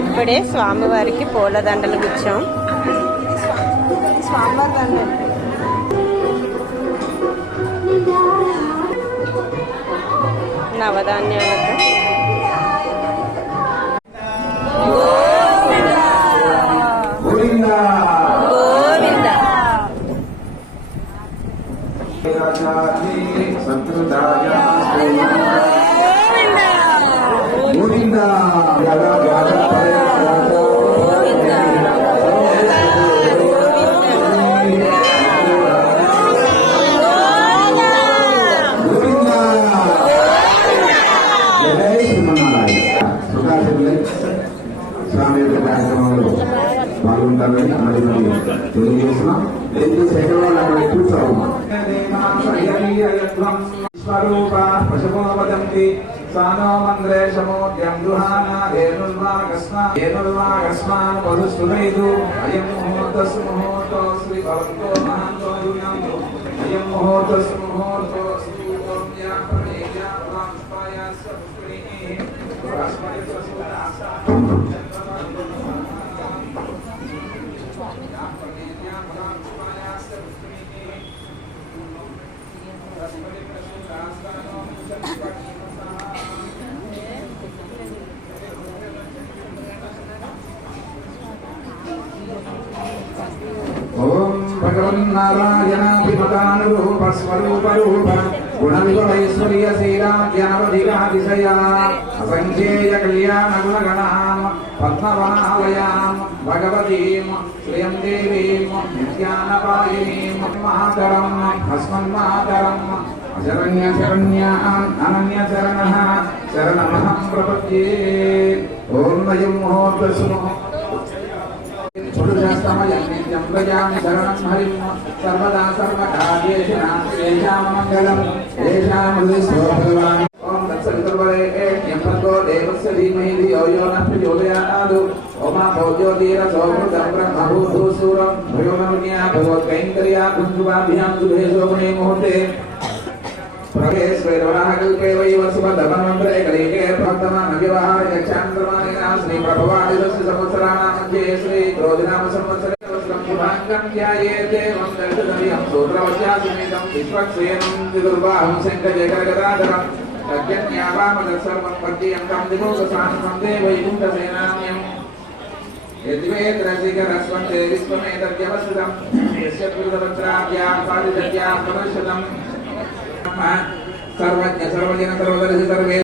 ఇప్పుడే స్వామివారికి పూలదండలు గుచ్చాం. స్వామివారి నవధాన్యాలతో గోవింద గోవిందా గదా గదా పరే రాజా గోవిందా జై శ్రీమన్నారాయణ సుఖాశులై స్వామి యొక్క కార్యక్రమంలో పాల్గొంటారని మరి మరి తెలియజేస్తున్నాం ఏం చేసే వాళ్ళు అక్కడ కూర్చోవాలి స్వరూప పశుమో వదంతి సానో మంద్రేశమోద్యం దుహానా ధేనుర్వాగస్మా ధేనుర్వాగస్మాన్ వధుస్తునైదు అయం ముహూర్తస్ ముహూర్తో శ్రీ భవంతో మహాంతో యునంతు అయం ముహూర్తస్ ముహూర్తో శ్రీ ఓంయా ప్రణేయ ప్రాంస్పాయాస పుష్కరిణి రాస్మయ ససుదాసా ఓం భగవన్నారాయణాభిమతానురూప స్వరూప రూప గుణ అసంఖ్యేయ కళ్యాణ పద్మవనాలయాం భగవతీం శ్రియం దేవీం నిత్యానపాయినీం మాతరం అస్మన్మాతరం అశరణ్య శరణ్యాం శరణమహం ప్రపద్యే ఓం నయం शङ्कजां शरणं हरिं सर्वदा सर्वकार्येषु येषां मङ्गलम् येषां हृदि स्वभगवान् ॐ तत्सवितुर्वरेण्यम्भर्गो देवस्य धीमहि धियो यो नः प्रचोदयात् ओमा भोज्योतिरसौहृदब्रह्मभूभूसूरं भयोनमुन्या भगवत्कैङ्कर्या कुञ्जुवाभ्यां शुभे शोभने मुहूर्ते प्रभेश्वरवराहकल्पेवैव सुमधमन्वन्तरे कलिके प्रवर्तमानव्यवहारयक्षान्तरमानिना श्रीप्रभवादिदस्य संवत्सर రోజునామ సంవత్సరే శుభాంగం ధ్యాయేతే వం దర్శనమియం సూత్రవశ్యాసుమితం విశ్వక్సేనం దిదుర్వాహం శంఖజయకరగదాధరం తజ్ఞన్యావామదసర్వం పద్యంతం దిగోగసానం దేవైకుంఠసేనామ్యం యద్వేద్రసికరస్వంతే విశ్వమేతద్యవస్థితం యస్య పునశ్శతం సర్వజ్ఞ సర్వజన సర్వదర్శి సర్వే